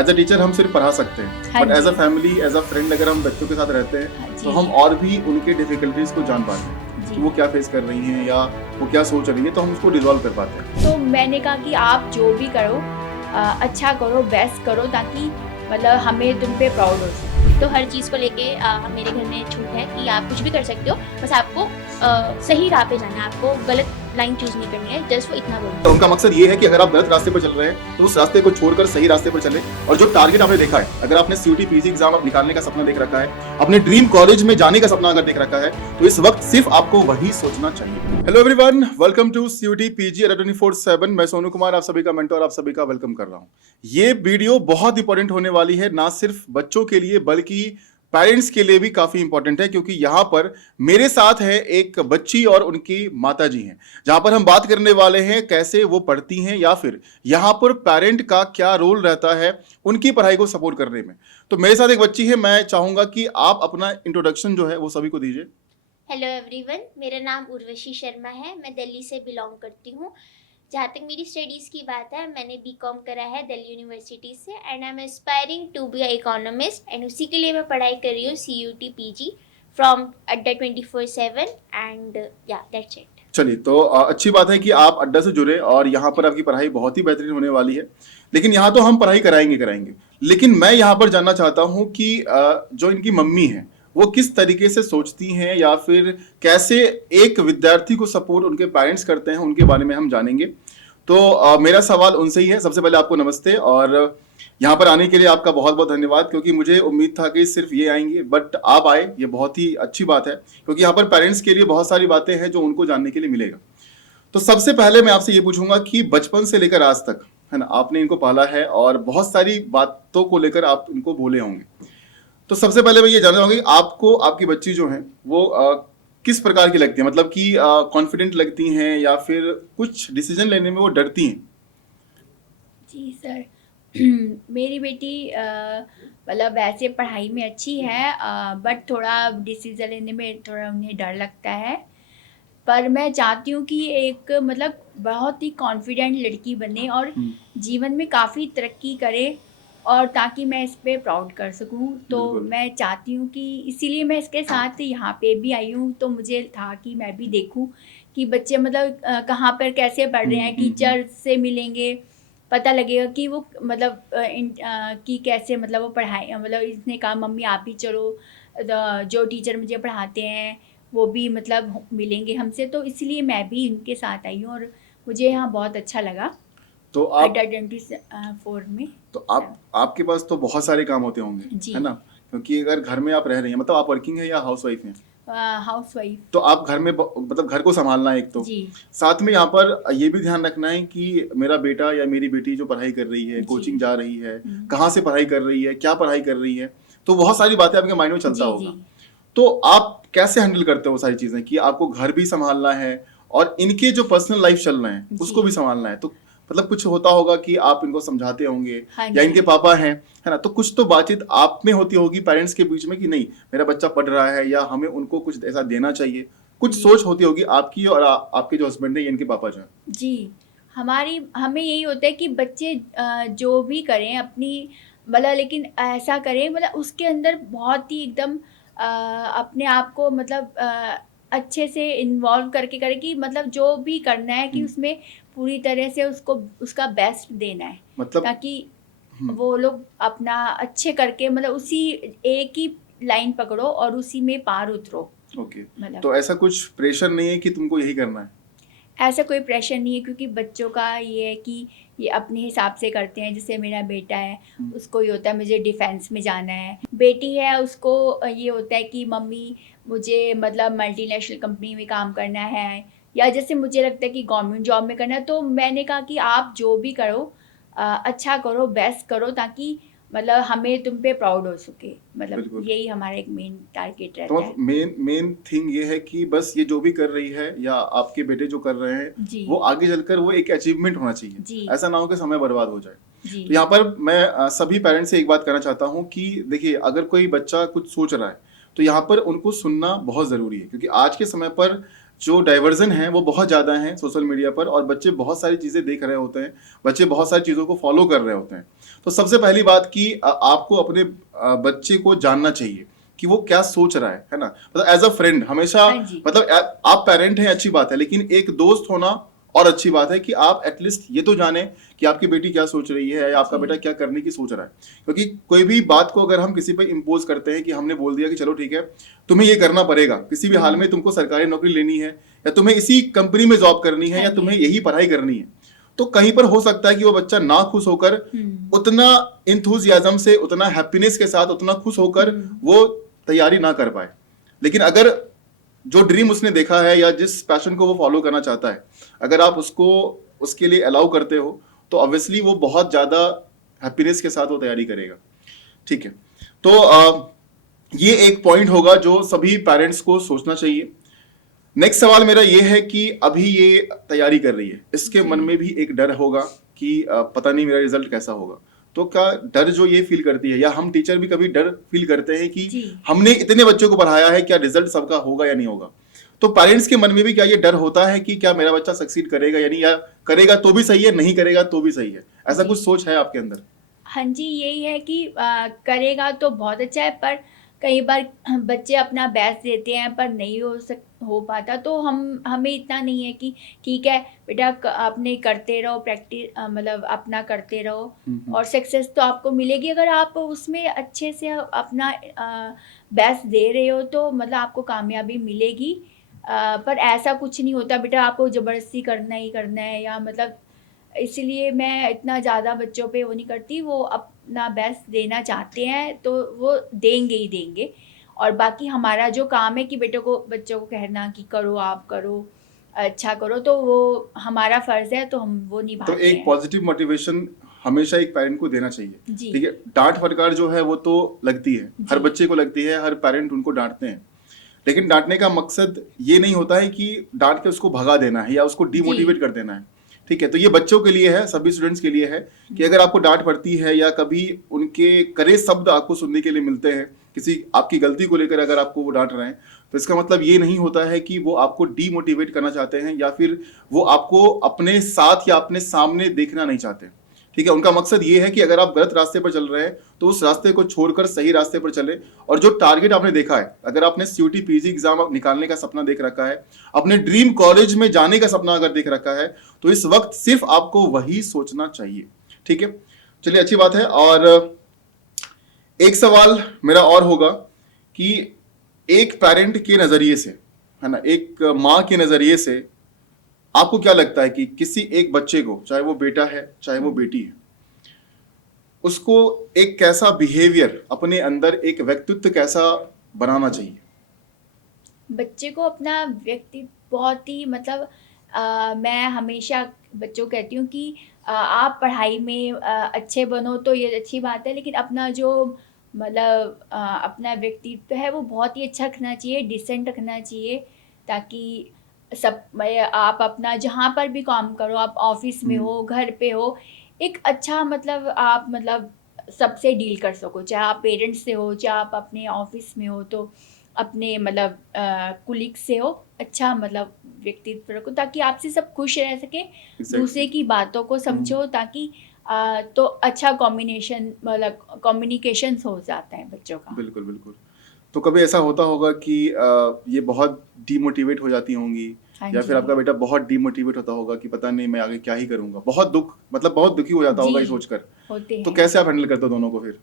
As a teacher हम सिर्फ पढ़ा सकते हैं, हाँ बट एज अ जी। फैमिली, एज अ फ्रेंड अगर हम बच्चों के साथ रहते हैं हाँ तो जी। हम और भी उनके डिफिकल्टीज को जान पाते हैं कि जी। वो क्या फेस कर रही हैं या वो क्या सोच रही है, तो हम उसको डिजोल्व कर पाते हैं। तो मैंने कहा कि आप जो भी करो अच्छा करो, बेस्ट करो, ताकि मतलब हमें तुम पे प्राउड हो सके। तो हर चीज़ को लेके मेरे घर में छूट है कि आप कुछ भी कर सकते हो, बस आपको सही राह पे जाना है, आपको गलत लाइन चूज़ नहीं करनी है, जस्ट वो इतना बोलना तो उनका मकसद ये है कि अगर आप गलत रास्ते पर चल रहे हैं तो उस रास्ते को छोड़कर सही रास्ते पर चले। और जो टारगेट आपने देखा है, अगर आपने सीयूटी पीजी एग्जाम आप निकालने का सपना देख रखा है, अपने ड्रीम कॉलेज में जाने का सपना अगर देख रखा है, तो इस वक्त सिर्फ आपको वही सोचना चाहिए। Hello everyone, welcome to CUET PG 24/7। मैं सोनू कुमार आप सभी का मेंटर, आप सभी का वेलकम कर रहा हूं। ये वीडियो बहुत इंपॉर्टेंट होने वाली है, ना सिर्फ बच्चों के लिए बल्कि पेरेंट्स के लिए भी काफी इंपॉर्टेंट है, क्योंकि यहाँ पर मेरे साथ है एक बच्ची और उनकी माता जी हैं, जहां पर हम बात करने वाले हैं कैसे वो पढ़ती हैं या फिर यहाँ पर पेरेंट का क्या रोल रहता है उनकी पढ़ाई को सपोर्ट करने में। तो मेरे साथ एक बच्ची है, मैं चाहूंगा कि आप अपना इंट्रोडक्शन जो है वो सभी को दीजिए। हेलो एवरीवन, मेरा नाम उर्वशी शर्मा है, मैं दिल्ली से बिलोंग करती हूँ। जहाँ तक मेरी स्टडीज़ की बात है, मैंने बीकॉम करा है दिल्ली यूनिवर्सिटी से and I am aspiring to be a economist and उसी के लिए मैं पढ़ाई कर रही हूँ सीयूटी पीजी फ्रॉम अड्डा 24/7 एंड या दैट्स इट। चलिए, तो अच्छी बात है कि आप अड्डा से जुड़े और यहाँ पर आपकी पढ़ाई बहुत ही बेहतरीन होने वाली है। लेकिन यहाँ तो हम पढ़ाई कराएंगे, लेकिन मैं यहाँ पर जानना चाहता हूँ कि जो इनकी मम्मी है वो किस तरीके से सोचती हैं या फिर कैसे एक विद्यार्थी को सपोर्ट उनके पेरेंट्स करते हैं, उनके बारे में हम जानेंगे। तो मेरा सवाल उनसे ही है। सबसे पहले आपको नमस्ते, और यहाँ पर आने के लिए आपका बहुत बहुत धन्यवाद, क्योंकि मुझे उम्मीद था कि सिर्फ ये आएंगे, बट आप आए, ये बहुत ही अच्छी बात है, क्योंकि यहाँ पर पेरेंट्स के लिए बहुत सारी बातें हैं जो उनको जानने के लिए मिलेगा। तो सबसे पहले मैं आपसे ये पूछूंगा कि बचपन से लेकर आज तक, है ना, आपने इनको पाला है और बहुत सारी बातों को लेकर आप इनको बोले होंगे। तो सबसे पहले मैं ये जानना चाहूंगा कि आपको आपकी बच्ची जो है वो किस प्रकार की लगती है, मतलब कि कॉन्फिडेंट लगती हैं या फिर कुछ डिसीजन लेने में वो डरती हैं? जी सर। मेरी बेटी मतलब वैसे पढ़ाई में अच्छी है, बट थोड़ा डिसीजन लेने में थोड़ा उन्हें डर लगता है। पर मैं चाहती हूँ कि एक मतलब बहुत ही कॉन्फिडेंट लड़की बने और जीवन में काफ़ी तरक्की करे, और ताकि मैं इस पे प्राउड कर सकूँ। तो बिल्कुल। मैं चाहती हूँ कि इसीलिए मैं इसके साथ यहाँ पे भी आई हूँ। तो मुझे था कि मैं भी देखूँ कि बच्चे मतलब कहाँ पर कैसे पढ़ रहे हैं, टीचर से मिलेंगे, पता लगेगा कि वो मतलब कि कैसे मतलब वो पढ़ाई, मतलब इसने कहा मम्मी आप ही चलो, जो टीचर मुझे पढ़ाते हैं वो भी मतलब मिलेंगे हमसे। तो इसलिए मैं भी इनके साथ आई हूँ और मुझे यहाँ बहुत अच्छा लगा तो आप अड्डा 24 में। तो आपके पास तो बहुत सारे काम होते होंगे, जी। है ना, क्योंकि अगर घर में आप रह रही हैं, मतलब आप वर्किंग है या हाउस वाइफ हैं? House wife. तो आप घर में मतलब घर को संभालना है एक तो, जी। साथ में यहाँ पर ये भी ध्यान रखना है कि मेरा बेटा या मेरी बेटी जो पढ़ाई कर रही है, जी। कोचिंग जा रही है, कहाँ से पढ़ाई कर रही है, क्या पढ़ाई कर रही है, तो बहुत सारी बातें आपके माइंड में चलता जी। होगा। जी। तो आप कैसे हैंडल करते हो वो सारी चीजें कि आपको घर भी संभालना है और इनके जो पर्सनल लाइफ चल रहे हैं जी। उसको भी संभालना है? तो मतलब कुछ होता होगा कि आप इनको समझाते होंगे, हाँ या जी। इनके पापा हैं, है ना, तो कुछ तो बातचीत आप में होती होगी पेरेंट्स के बीच में कि नहीं मेरा बच्चा पढ़ रहा है या हमें उनको कुछ ऐसा देना चाहिए, कुछ जी। सोच होती होगी आपकी और आपके जो हस्बैंड है या इनके पापा जो है। जी। हमें यही होता है कि बच्चे जो भी करें अपनी मतलब, लेकिन ऐसा करें मतलब उसके अंदर बहुत ही एकदम अपने आप को मतलब अच्छे से इन्वॉल्व करके करें, कि मतलब जो भी करना है कि उसमें पूरी तरह से उसको उसका बेस्ट देना है, मतलब ताकि वो लोग अपना अच्छे करके मतलब उसी एक ही लाइन पकड़ो और उसी में पार उतरो। ओके, मतलब तो ऐसा कुछ प्रेशर नहीं है कि तुमको यही करना है? ऐसा कोई प्रेशर नहीं है, क्योंकि बच्चों का ये है कि ये अपने हिसाब से करते हैं। जैसे मेरा बेटा है, उसको ये होता है मुझे डिफेंस में जाना है। बेटी है, उसको ये होता है कि मम्मी मुझे मतलब मल्टीनेशनल कंपनी में काम करना है, या जैसे मुझे लगता है कि गवर्नमेंट जॉब में करना है। तो मैंने कहा कि आप जो भी करो अच्छा करो, बेस्ट करो, ताकि मतलब हमें तुम पे प्राउड हो सके। मतलब बिल्कुल। यही हमारा एक मेन टारगेट तो रहता है। मेन थिंग ये है कि बस ये जो भी कर रही है या आपके बेटे जो कर रहे हैं जी। वो आगे चलकर वो एक अचीवमेंट होना चाहिए। जी। ऐसा ना हो कि समय बर्बाद हो जाए। जी। तो यहाँ पर मैं सभी पेरेंट्स से एक बात कहना चाहता हूँ कि देखिए, अगर कोई बच्चा कुछ सोच रहा है तो यहाँ पर उनको सुनना बहुत जरूरी है, क्योंकि आज के समय पर जो डाइवर्जन है वो बहुत ज़्यादा है सोशल मीडिया पर, और बच्चे बहुत सारी चीज़ें देख रहे होते हैं, बच्चे बहुत सारी चीज़ों को फॉलो कर रहे होते हैं। तो सबसे पहली बात कि आपको अपने बच्चे को जानना चाहिए कि वो क्या सोच रहा है ना। मतलब एज अ फ्रेंड हमेशा, हाँ जी। मतलब आप पेरेंट हैं अच्छी बात है, लेकिन एक दोस्त होना और अच्छी बात है कि आप एटलीस्ट ये तो जाने कि आपकी बेटी क्या सोच रही है या आपका जी। बेटा क्या करने की सोच रहा है। क्योंकि कोई भी बात को अगर हम किसी पे इम्पोज करते हैं कि हमने बोल दिया कि चलो ठीक है तुम्हें ये करना पड़ेगा, किसी भी हाल में तुमको सरकारी नौकरी लेनी है या तुम्हें इसी कंपनी में जॉब करनी है हाँ या जी, तुम्हें हाँ जी। यही पढ़ाई करनी है, तो कहीं पर हो सकता है कि वो बच्चा ना खुश होकर उतना इंथुजियाज्म से, उतना हैप्पीनेस के साथ, उतना खुश होकर वो तैयारी ना कर पाए। लेकिन अगर जो ड्रीम उसने देखा है या जिस पैशन को वो फॉलो करना चाहता है, अगर आप उसको उसके लिए अलाउ करते हो तो ऑब्वियसली वो बहुत ज़्यादा हैप्पीनेस के साथ वो तैयारी करेगा। ठीक है, तो ये एक पॉइंट होगा जो सभी पेरेंट्स को सोचना चाहिए। नेक्स्ट सवाल मेरा ये है कि अभी ये तैयारी कर रही है, इसके मन में भी एक डर होगा कि पता नहीं मेरा रिजल्ट कैसा होगा। तो क्या डर जो ये फील करती है, या हम टीचर भी कभी डर फील करते हैं कि जी। हमने इतने बच्चों को पढ़ाया है, क्या रिजल्ट सबका होगा या नहीं होगा? तो पेरेंट्स के मन में भी क्या ये डर होता है कि क्या मेरा बच्चा सक्सीड करेगा यानी, या करेगा तो भी सही है, नहीं करेगा तो भी सही है? ऐसा जी। कुछ सोच है आपके अंदर? हाँ जी, यही है कि करेगा तो बहुत अच्छा है, पर कई बार बच्चे अपना बेस्ट देते हैं पर नहीं हो पाता, तो हमें इतना नहीं है कि ठीक है बेटा अपने करते रहो, प्रैक्टिस मतलब अपना करते रहो और सक्सेस तो आपको मिलेगी अगर आप उसमें अच्छे से अपना बेस्ट दे रहे हो, तो मतलब आपको कामयाबी मिलेगी। पर ऐसा कुछ नहीं होता बेटा आपको ज़बरदस्ती करना है या मतलब, इसलिए मैं इतना ज़्यादा बच्चों पे वो नहीं करती, वो अपना बेस्ट देना चाहते हैं तो वो देंगे ही देंगे। और बाकी हमारा जो काम है कि बच्चों को कहना कि करो, आप करो, अच्छा करो, तो वो हमारा फ़र्ज़ है, तो हम वो तो निभाते एक हैं। पॉजिटिव मोटिवेशन हमेशा एक पेरेंट को देना चाहिए। जी। ठीक है, डांट फटकार जो है वो तो लगती है, हर जी। बच्चे को लगती है, हर पेरेंट उनको डांटते हैं। लेकिन डांटने का मकसद ये नहीं होता है कि डांट के उसको भगा देना है या उसको जी। डीमोटिवेट कर देना है। ठीक है, तो ये बच्चों के लिए है, सभी स्टूडेंट्स के लिए है कि अगर आपको डांट पड़ती है या कभी उनके करे शब्द आपको सुनने के लिए मिलते हैं, किसी आपकी गलती को लेकर अगर आपको वो डांट रहे हैं, तो इसका मतलब ये नहीं होता है कि वो आपको डीमोटिवेट करना चाहते हैं या फिर वो आपको अपने साथ या अपने सामने देखना नहीं चाहते। ठीक है, उनका मकसद ये है कि अगर आप गलत रास्ते पर चल रहे हैं तो उस रास्ते को छोड़कर सही रास्ते पर चले, और जो टारगेट आपने देखा है, अगर आपने सीयूटी पीजी एग्जाम निकालने का सपना देख रखा है, अपने ड्रीम कॉलेज में जाने का सपना अगर देख रखा है, तो इस वक्त सिर्फ आपको वही सोचना चाहिए। ठीक है, चलिए अच्छी बात है। और एक सवाल मेरा और होगा कि एक पेरेंट के नजरिए से, है ना, एक माँ के नजरिए से आपको क्या लगता है कि किसी एक बच्चे को, चाहे वो बेटा है चाहे वो बेटी है, उसको एक कैसा बिहेवियर, अपने अंदर एक व्यक्तित्व कैसा बनाना चाहिए? बच्चे को अपना व्यक्ति बहुत ही मतलब मैं हमेशा बच्चों को कहती हूँ कि आप पढ़ाई में अच्छे बनो तो ये अच्छी बात है, लेकिन अपना जो मतलब अपना व्यक्तित्व है वो बहुत ही अच्छा रखना चाहिए, डिसेंट रखना चाहिए, ताकि आप अपना जहाँ पर भी काम करो, आप ऑफिस में हो, घर पे हो, एक अच्छा मतलब आप मतलब सबसे डील कर सको, चाहे आप पेरेंट्स से हो, चाहे आप अपने ऑफिस में हो, तो अपने मतलब कुलीग से हो, अच्छा मतलब व्यक्तित्व रखो ताकि आपसे सब खुश रह सके, दूसरे की बातों को समझो, ताकि तो अच्छा कॉम्बिनेशन मतलब कम्युनिकेशंस हो जाता है बच्चों का। बिल्कुल बिल्कुल। तो कभी ऐसा होता होगा कि ये बहुत डीमोटिवेट हो जाती होंगी, हाँ या फिर आपका जी। बेटा बहुत डीमोटिवेट होता होगा कि पता नहीं मैं आगे क्या ही करूंगा, बहुत दुख, मतलब बहुत दुखी हो जाता जी, होगा ये सोचकर। होते तो हैं। कैसे आप हैंडल करते हो दोनों को फिर,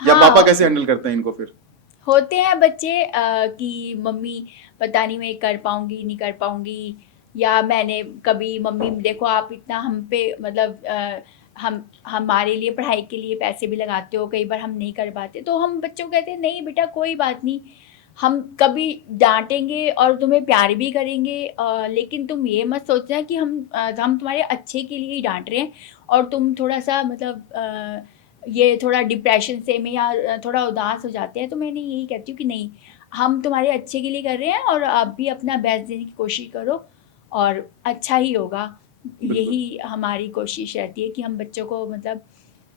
या पापा हाँ, कैसे हैंडल करते हैं इनको फिर? होते हैं बच्चे कि मम्मी पता नहीं मैं कर पाऊँगी, नहीं कर पाऊँगी, या मैंने कभी मम्मी देखो आप इतना हम पे मतलब हम हमारे लिए पढ़ाई के लिए पैसे भी लगाते हो, कई बार हम नहीं कर पाते, तो हम बच्चों को कहते हैं नहीं बेटा कोई बात नहीं, हम कभी डाँटेंगे और तुम्हें प्यार भी करेंगे, लेकिन तुम ये मत सोचना कि हम तुम्हारे अच्छे के लिए ही डाँट रहे हैं और तुम थोड़ा-सा मतलब ये थोड़ा डिप्रेशन से में या थोड़ा उदास हो जाते हैं, तो मैंने यही कहती हूँ कि नहीं, हम तुम्हारे अच्छे के लिए कर रहे हैं और आप भी अपना बेस्ट देने की कोशिश करो और अच्छा ही होगा। बिल्कुल। यही हमारी कोशिश रहती है कि हम बच्चों को मतलब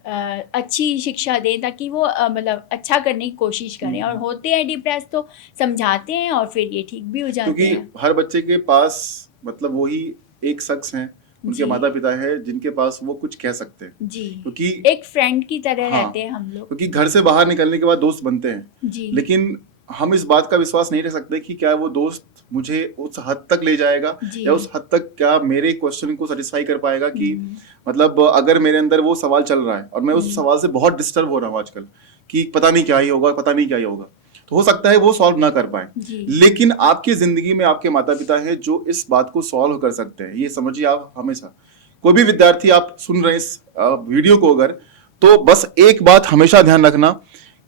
अच्छी शिक्षा दें ताकि वो मतलब अच्छा करने की कोशिश करें। और होते हैं डिप्रेस तो समझाते हैं और फिर ये ठीक भी हो जाते क्योंकि हैं। हर बच्चे के पास मतलब वही एक शख्स हैं, उनके जी माता पिता हैं जिनके पास वो कुछ कह सकते हैं। जी, क्योंकि एक फ्रेंड की तरह हाँ, रहते हैं हम लोग। क्योंकि घर से बाहर निकलने के बाद दोस्त बनते हैं, जी लेकिन हम इस बात का विश्वास नहीं रख सकते कि क्या वो दोस्त मुझे उस हद तक ले जाएगा जी। या उस हद तक क्या मेरे क्वेश्चन को सेटिस्फाई कर पाएगा कि हम्म, मतलब अगर मेरे अंदर वो सवाल चल रहा है और मैं उस हम्म, सवाल से बहुत डिस्टर्ब हो रहा हूँ आजकल कि पता नहीं क्या ही होगा, पता नहीं क्या ही होगा, तो हो सकता है वो सॉल्व ना कर पाए। जी लेकिन आपकी जिंदगी में आपके माता पिता हैं जो इस बात को सॉल्व कर सकते हैं, ये समझिए आप हमेशा। कोई भी विद्यार्थी आप सुन रहे हैं इस वीडियो को अगर, तो बस एक बात हमेशा ध्यान रखना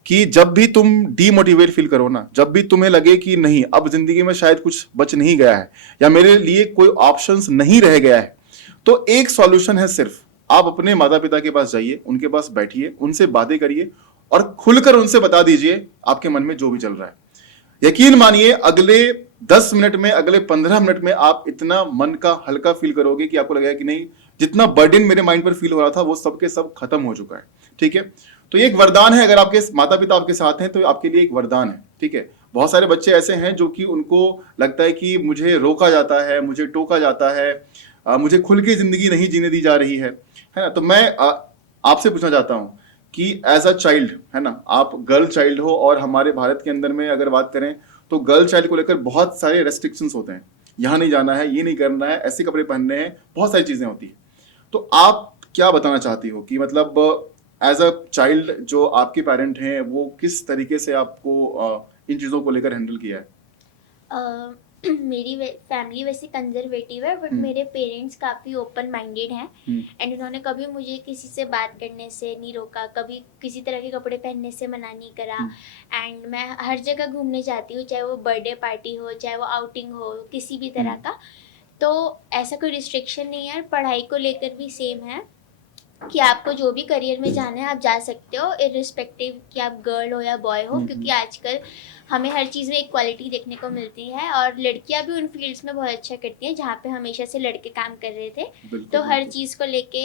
कि जब भी तुम डीमोटिवेट फील करो ना, जब भी तुम्हें लगे कि नहीं अब जिंदगी में शायद कुछ बच नहीं गया है या मेरे लिए कोई ऑप्शंस नहीं रह गया है, तो एक सॉल्यूशन है, सिर्फ आप अपने माता पिता के पास जाइए, उनके पास बैठिए, उनसे बातें करिए और खुलकर उनसे बता दीजिए आपके मन में जो भी चल रहा है। यकीन मानिए अगले 10 मिनट में, अगले 15 मिनट में आप इतना मन का हल्का फील करोगे कि आपको लगेगा कि नहीं, जितना बर्डन मेरे माइंड पर फील हो रहा था वो सब के सब खत्म हो चुका है। ठीक है, तो ये एक वरदान है, अगर आपके माता पिता आपके साथ हैं तो आपके लिए एक वरदान है। ठीक है, बहुत सारे बच्चे ऐसे हैं जो कि उनको लगता है कि मुझे रोका जाता है, मुझे टोका जाता है, मुझे खुल के जिंदगी नहीं जीने दी जा रही है ना। तो मैं आपसे पूछना चाहता हूं कि एज अ चाइल्ड, है ना, आप गर्ल चाइल्ड हो और हमारे भारत के अंदर में अगर बात करें तो गर्ल चाइल्ड को लेकर बहुत सारे रेस्ट्रिक्शंस होते हैं, यहाँ नहीं जाना है, ये नहीं करना है, ऐसे कपड़े पहनने हैं, बहुत सारी चीजें होती है। तो आप क्या बताना चाहती हो कि मतलब एज अ चाइल्ड जो आपके पेरेंट हैं वो किस तरीके से आपको इन चीजों को लेकर हैंडल किया है? मेरी फैमिली वैसे कंजर्वेटिव है, बट मेरे पेरेंट्स काफ़ी ओपन माइंडेड हैं एंड उन्होंने कभी मुझे किसी से बात करने से नहीं रोका, कभी किसी तरह के कपड़े पहनने से मना नहीं करा। एंड मैं हर जगह घूमने जाती हूँ, चाहे वो बर्थडे पार्टी हो, चाहे वो आउटिंग हो, किसी भी तरह का, तो ऐसा कोई रिस्ट्रिक्शन नहीं है। पढ़ाई को लेकर भी सेम है कि आपको जो भी करियर में जाना है आप जा सकते हो, इर्रिस्पेक्टिव कि आप गर्ल हो या बॉय हो, क्योंकि आजकल हमें हर चीज़ में इक्वालिटी देखने को मिलती है और लड़कियां भी उन फील्ड्स में बहुत अच्छा करती हैं जहाँ पे हमेशा से लड़के काम कर रहे थे। तो हर चीज़ को लेके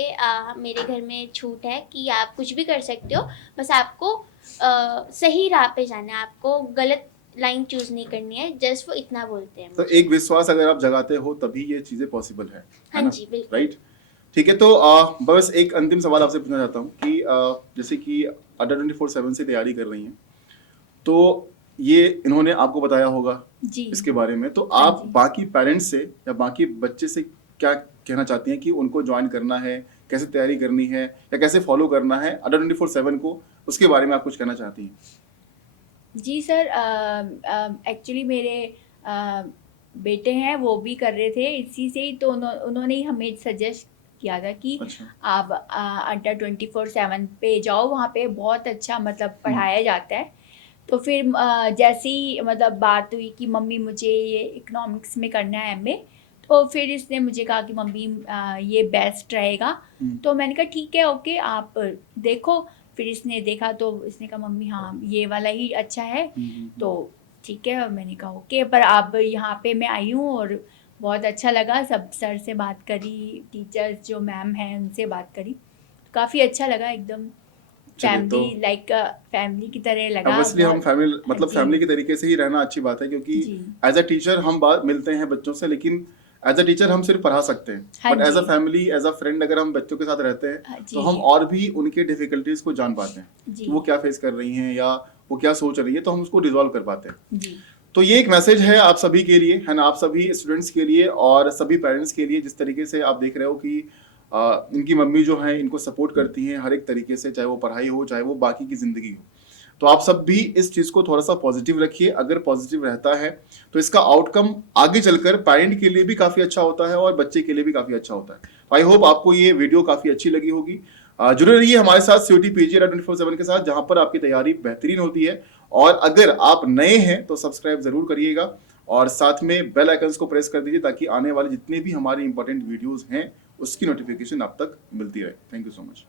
मेरे घर में छूट है कि आप कुछ भी कर सकते हो, बस आपको सही राह पे जाना है, आपको गलत लाइन चूज नहीं करनी है, जस्ट वो इतना बोलते हैं तो मुझे। एक विश्वास अगर आप जगाते हो तभी ये चीजें पॉसिबल है हाँ ना? जी, बिल्कुल। राइट, ठीक है। तो बस एक अंतिम सवाल आपसे पूछना चाहता हूँ कि जैसे कि अड्डा 24/7 से तैयारी कर रही हैं, तो ये इन्होंने आपको बताया होगा जी इसके बारे में, तो हाँ आप जी। बाकी पेरेंट्स से या बाकी बच्चे से क्या कहना चाहती हैं कि उनको ज्वाइन करना है, कैसे तैयारी करनी है या कैसे फॉलो करना है अड्डा 24/7 को, उसके बारे में आप कुछ कहना चाहती हैं? जी सर, एक्चुअली मेरे बेटे हैं, वो भी कर रहे थे इसी से ही, तो उन्होंने ही हमें सजेस्ट किया था कि अच्छा, आप अड्डा 24/7 पे जाओ, वहाँ पे बहुत अच्छा मतलब पढ़ाया जाता है। तो फिर जैसे ही मतलब बात हुई कि मम्मी मुझे ये इकोनॉमिक्स में करना है एमए, तो फिर इसने मुझे कहा कि मम्मी ये बेस्ट रहेगा। तो मैंने कहा ठीक है, ओके, आप देखो। फिर इसने देखा तो इसने कहा मम्मी हाँ ये वाला ही अच्छा है, तो ठीक है। और मैंने कहा ओके, पर अब यहाँ पे मैं आई हूँ और बहुत अच्छा लगा, सब सर से बात करी, टीचर्स जो मैम हैं उनसे बात करी, काफ़ी अच्छा लगा, एकदम चलिए तो फैमिली लाइक फैमिली की तरह लगा ऑब्वियसली हम बहुत। फैमिली हाँ मतलब जी फैमिली के तरीके से ही रहना अच्छी बात है, क्योंकि जी एज अ टीचर हम बात मिलते हैं बच्चों से, लेकिन एज अ टीचर हम सिर्फ पढ़ा सकते हैं, हाँ बट एज अ जी फैमिली, एज अ फ्रेंड अगर हम बच्चों के साथ रहते हैं हाँ तो हम जी और भी उनके डिफिकल्टीज को जान पाते हैं जी कि वो क्या फेस कर रही हैं या वो क्या सोच रही है, तो हम उसको रिजॉल्व कर पाते हैं। जी तो ये एक मैसेज है आप सभी के लिए, है ना, आप सभी स्टूडेंट्स के लिए और सभी पेरेंट्स के लिए, जिस तरीके से आप देख रहे हो कि इनकी मम्मी जो है इनको सपोर्ट करती हैं हर एक तरीके से, चाहे वो पढ़ाई हो, चाहे वो बाकी की जिंदगी हो। तो आप सब भी इस चीज को थोड़ा सा पॉजिटिव रखिए, अगर पॉजिटिव रहता है तो इसका आउटकम आगे चलकर पेरेंट के लिए भी काफी अच्छा होता है और बच्चे के लिए भी काफी अच्छा होता है। आई होप आपको ये वीडियो काफी अच्छी लगी होगी। जुड़े रहिए हमारे साथ सीओटी पीजी 24/7 के साथ, जहां पर आपकी तैयारी बेहतरीन होती है। और अगर आप नए हैं तो सब्सक्राइब जरूर करिएगा और साथ में बेल आइकन्स को प्रेस कर दीजिए ताकि आने वाले जितने भी हमारे इंपॉर्टेंट वीडियोस हैं उसकी नोटिफिकेशन आप तक मिलती रहे। Thank you so much.